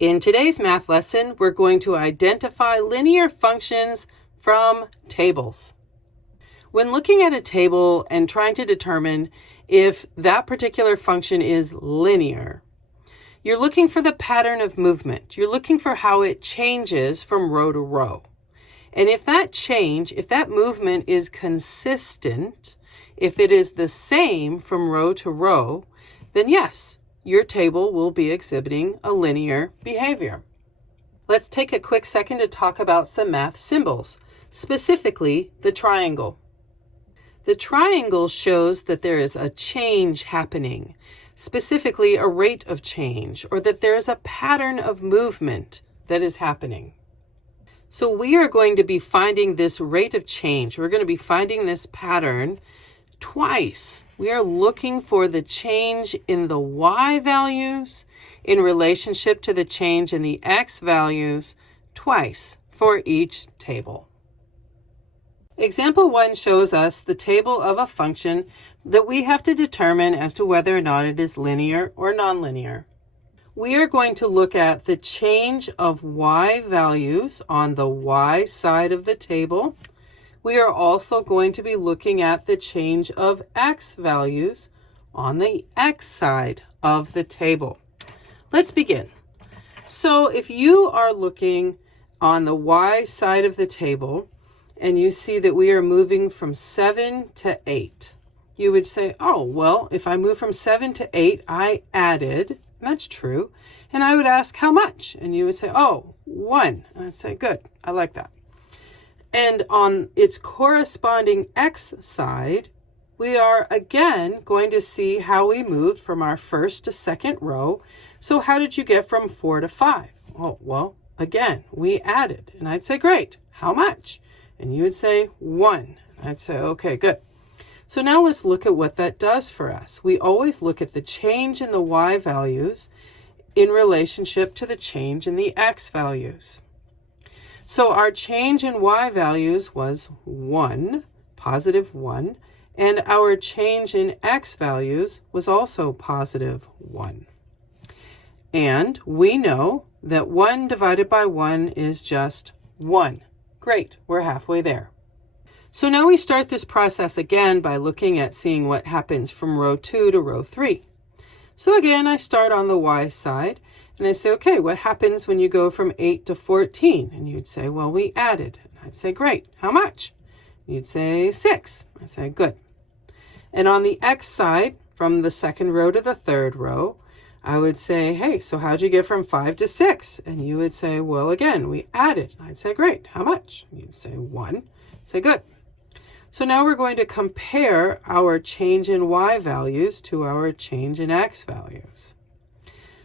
In today's math lesson, we're going to identify linear functions from tables. When looking at a table and trying to determine if that particular function is linear, you're looking for the pattern of movement. You're looking for how it changes from row to row. And if that movement is consistent, if it is the same from row to row, then yes, your table will be exhibiting a linear behavior. Let's take a quick second to talk about some math symbols, specifically the triangle. The triangle shows that there is a change happening, specifically a rate of change, or that there is a pattern of movement that is happening. So we are going to be finding this rate of change. We're going to be finding this pattern twice. We are looking for the change in the y values in relationship to the change in the x values twice for each table. Example 1 shows us the table of a function that we have to determine as to whether or not it is linear or nonlinear. We are going to look at the change of y values on the y side of the table. We are also going to be looking at the change of x values on the x side of the table. Let's begin. So if you are looking on the y side of the table and you see that we are moving from 7 to 8, you would say, oh, well, if I move from 7 to 8, I added. That's true. And I would ask how much? And you would say, oh, 1. And I'd say, good, I like that. And on its corresponding x side, we are again going to see how we moved from our first to second row. So how did you get from 4 to 5? Oh, well, again, we added. And I'd say, great, how much? And you would say 1. I'd say, okay, good. So now let's look at what that does for us. We always look at the change in the y values in relationship to the change in the x values. So our change in y values was 1, positive 1, and our change in x values was also positive 1. And we know that 1 divided by 1 is just 1. Great, we're halfway there. So now we start this process again by looking at seeing what happens from row 2 to row 3. So again, I start on the y side, and I say, okay, what happens when you go from 8 to 14? And you'd say, well, we added. And I'd say, great, how much? You'd say 6. I'd say, good. And on the x side, from the second row to the third row, I would say, hey, so how'd you get from 5 to 6? And you would say, well, again, we added. And I'd say, great, how much? You'd say 1. I'd say, good. So now we're going to compare our change in y values to our change in x values.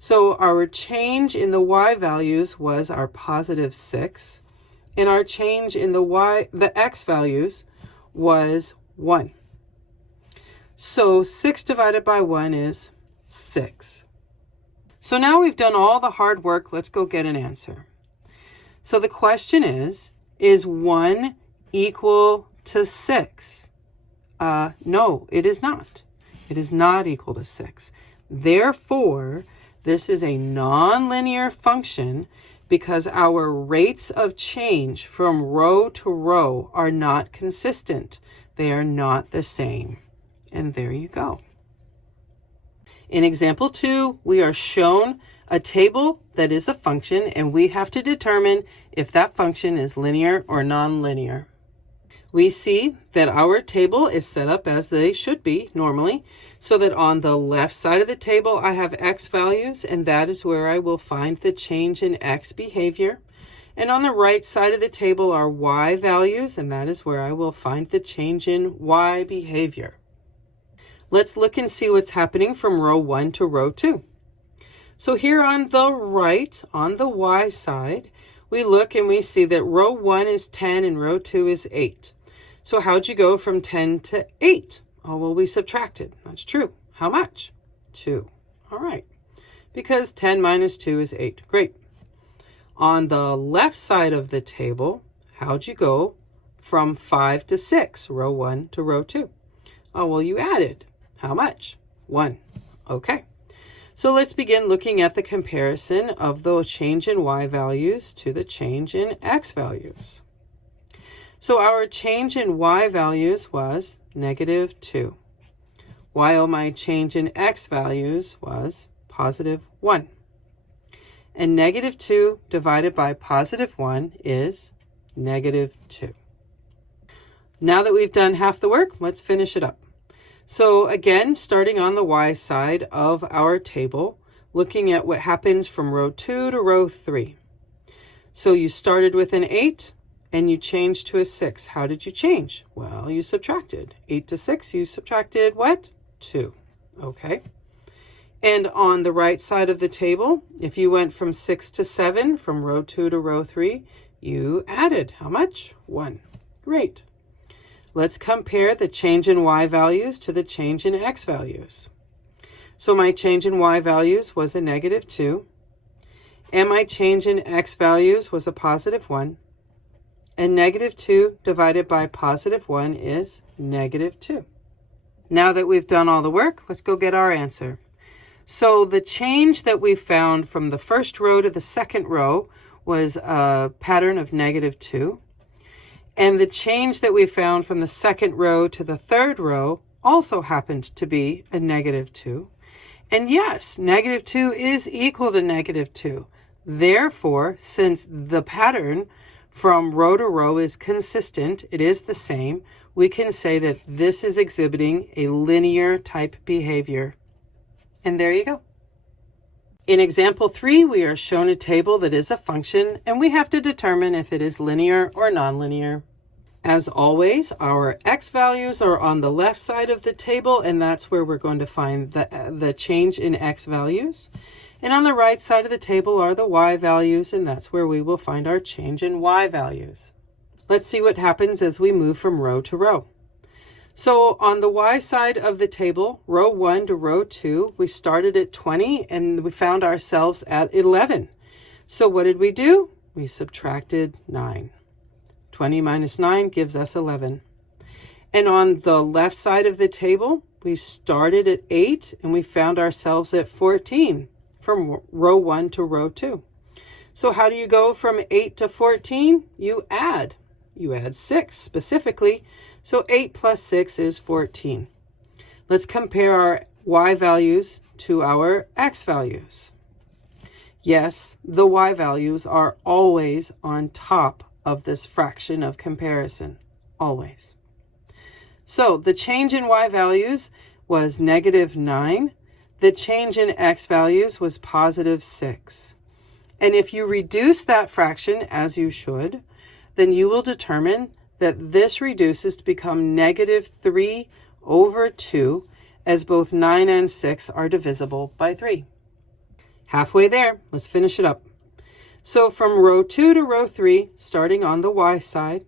So our change in the y values was our positive 6, and our change in the x values was 1. So 6 divided by 1 is 6. So now we've done all the hard work. Let's go get an answer. So the question is 1 equal to 6? No, it is not. It is not equal to 6. Therefore, this is a nonlinear function because our rates of change from row to row are not consistent. They are not the same. And there you go. In example 2, we are shown a table that is a function, and we have to determine if that function is linear or nonlinear. We see that our table is set up as they should be normally, so that on the left side of the table I have x values, and that is where I will find the change in x behavior. And on the right side of the table are y values, and that is where I will find the change in y behavior. Let's look and see what's happening from row 1 to row 2. So here on the right, on the y side, we look and we see that row 1 is 10 and row 2 is 8. So how'd you go from 10 to 8? Oh, well, we subtracted. That's true. How much? 2. All right. Because 10 minus 2 is 8. Great. On the left side of the table, how'd you go from 5 to 6, row 1 to row 2? Oh, well, you added. How much? 1. Okay. So let's begin looking at the comparison of the change in y values to the change in x values. So our change in y values was -2, while my change in x values was +1. And -2 divided by +1 is -2. Now that we've done half the work, let's finish it up. So again, starting on the y side of our table, looking at what happens from row 2 to row 3. So you started with an 8 and you changed to a 6. How did you change? Well, you subtracted. 8 to 6, you subtracted what? 2. Okay. And on the right side of the table, if you went from 6 to 7, from row 2 to row 3, you added how much? 1. Great. Let's compare the change in y values to the change in x values. So my change in y values was a -2, and my change in x values was a +1, and -2 divided by +1 is -2. Now that we've done all the work, let's go get our answer. So the change that we found from the first row to the second row was a pattern of -2. And the change that we found from the second row to the third row also happened to be a -2. And yes, -2 is equal to -2. Therefore, since the pattern from row to row is consistent, it is the same, we can say that this is exhibiting a linear type behavior. And there you go. In example 3, we are shown a table that is a function, and we have to determine if it is linear or nonlinear. As always, our x values are on the left side of the table, and that's where we're going to find the change in x values. And on the right side of the table are the y values, and that's where we will find our change in y values. Let's see what happens as we move from row to row. So on the y side of the table, row 1 to row 2, we started at 20 and we found ourselves at 11. So what did we do? We subtracted 9. 20 minus 9 gives us 11. And on the left side of the table, we started at 8 and we found ourselves at 14 from row 1 to row 2. So how do you go from 8 to 14? You add 6 specifically. So 8 plus 6 is 14. Let's compare our y values to our x values. Yes, the y values are always on top of this fraction of comparison. Always. So the change in y values was -9. The change in x values was +6. And if you reduce that fraction, as you should, then you will determine that this reduces to become -3/2, as both 9 and 6 are divisible by 3. Halfway there, let's finish it up. So from row 2 to row 3, starting on the y side,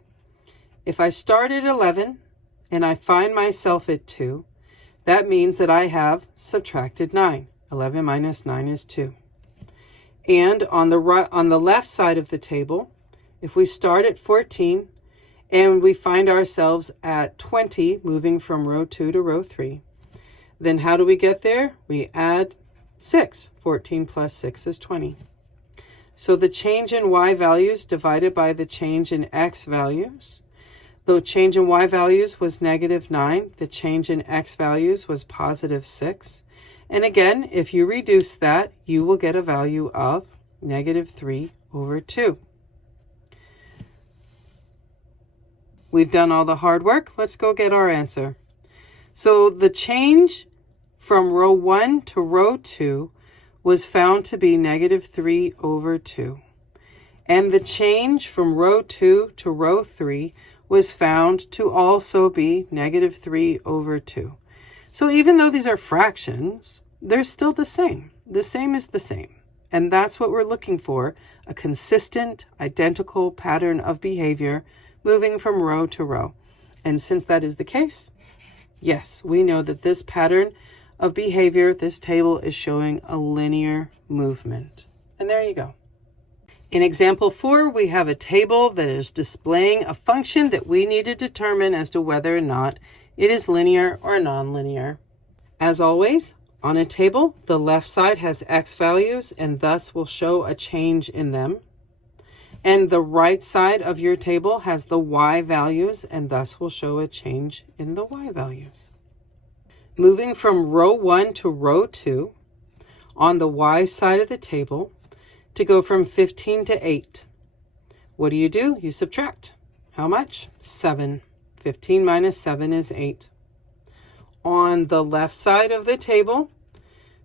if I start at 11 and I find myself at 2, that means that I have subtracted 9. 11 minus 9 is 2. And on the left side of the table, if we start at 14, and we find ourselves at 20, moving from row 2 to row 3. Then how do we get there? We add 6. 14 plus 6 is 20. So the change in y values divided by the change in x values. The change in y values was -9. The change in x values was +6. And again, if you reduce that, you will get a value of -3/2. We've done all the hard work. Let's go get our answer. So the change from row 1 to row 2 was found to be -3/2. And the change from row 2 to row 3 was found to also be -3/2. So even though these are fractions, they're still the same. The same is the same. And that's what we're looking for, a consistent, identical pattern of behavior moving from row to row. And since that is the case, yes, we know that this pattern of behavior, this table is showing a linear movement. And there you go. In example 4, we have a table that is displaying a function that we need to determine as to whether or not it is linear or nonlinear. As always, On a table, the left side has x values and thus will show a change in them. And the right side of your table has the y values and thus will show a change in the y values. Moving from row 1 to row 2, on the y side of the table, to go from 15 to 8. What do? You subtract. How much? 7. 15 minus 7 is 8. On the left side of the table,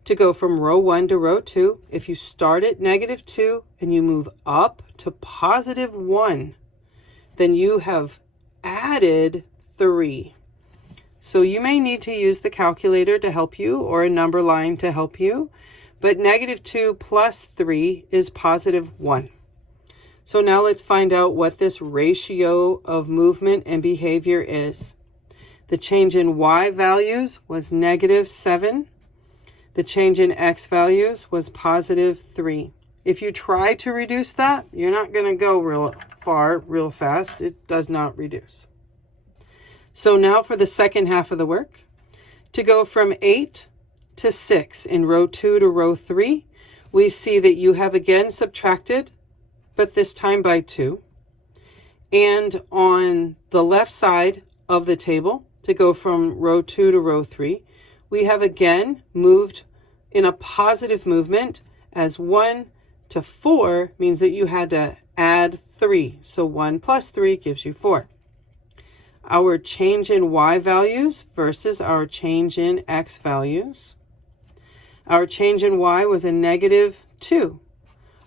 to go from row 1 to row 2, if you start at -2 and you move up to +1, then you have added 3. So you may need to use the calculator to help you or a number line to help you, but -2 plus 3 is +1. So now let's find out what this ratio of movement and behavior is. The change in y values was -7. The change in x values was +3. If you try to reduce that, you're not going to go real far, real fast. It does not reduce. So now for the second half of the work. To go from 8 to 6 in row 2 to row 3, we see that you have again subtracted, but this time by 2. And on the left side of the table, to go from row 2 to row 3, we have again moved in a positive movement, as 1 to 4 means that you had to add 3. So 1 plus 3 gives you 4. Our change in y values versus our change in x values. Our change in y was a -2.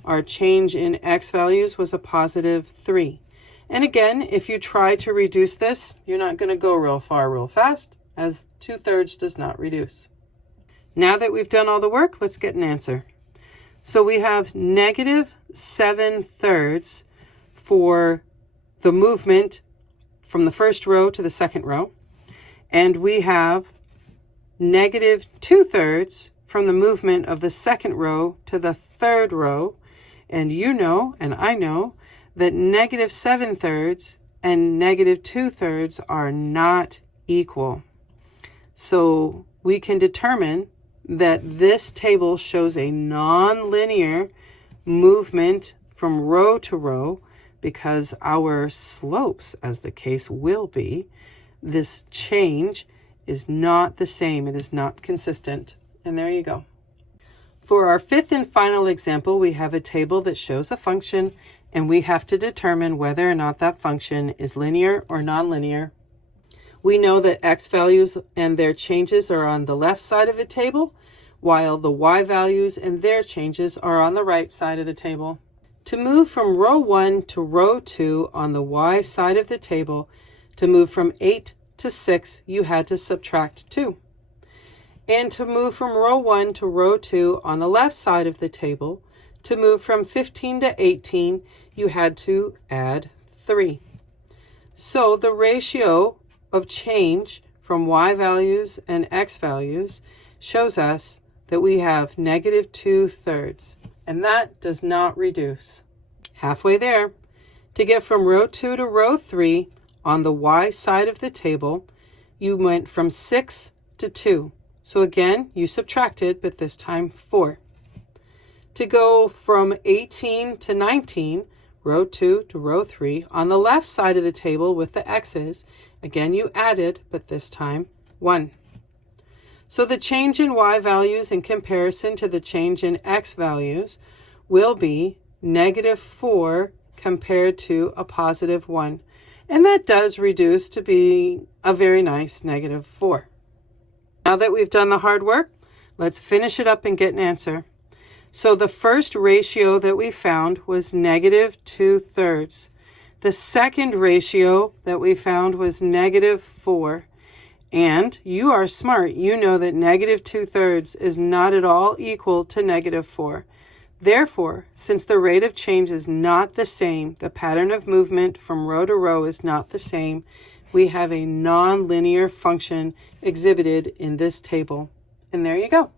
Our change in x values was a +3. And again, if you try to reduce this, you're not going to go real far, real fast, as 2/3 does not reduce. Now that we've done all the work, let's get an answer. So we have -7/3 for the movement from the first row to the second row. And we have -2/3 from the movement of the second row to the third row. And you know, and I know, that -7/3 and -2/3 are not equal. So we can determine that this table shows a nonlinear movement from row to row because our slopes, as the case will be, this change is not the same. It is not consistent. And there you go. For our fifth and final example, we have a table that shows a function, and we have to determine whether or not that function is linear or nonlinear. We know that x values and their changes are on the left side of the table, while the y values and their changes are on the right side of the table. To move from row 1 to row 2 on the y side of the table, to move from 8 to 6, you had to subtract 2. And to move from row 1 to row 2 on the left side of the table, to move from 15 to 18, you had to add 3. So the ratio of change from y values and x values shows us that we have -2/3, and that does not reduce. Halfway there. To get from row 2 to row 3 on the y side of the table, you went from 6 to 2. So again, you subtracted, but this time 4. To go from 18 to 19, row 2 to row 3, on the left side of the table with the x's, again you added, but this time 1. So the change in y values in comparison to the change in x values will be -4 compared to a +1. And that does reduce to be a very nice -4. Now that we've done the hard work, let's finish it up and get an answer. So the first ratio that we found was -2/3. The second ratio that we found was -4. And you are smart. You know that -2/3 is not at all equal to -4. Therefore, since the rate of change is not the same, the pattern of movement from row to row is not the same, we have a nonlinear function exhibited in this table. And there you go.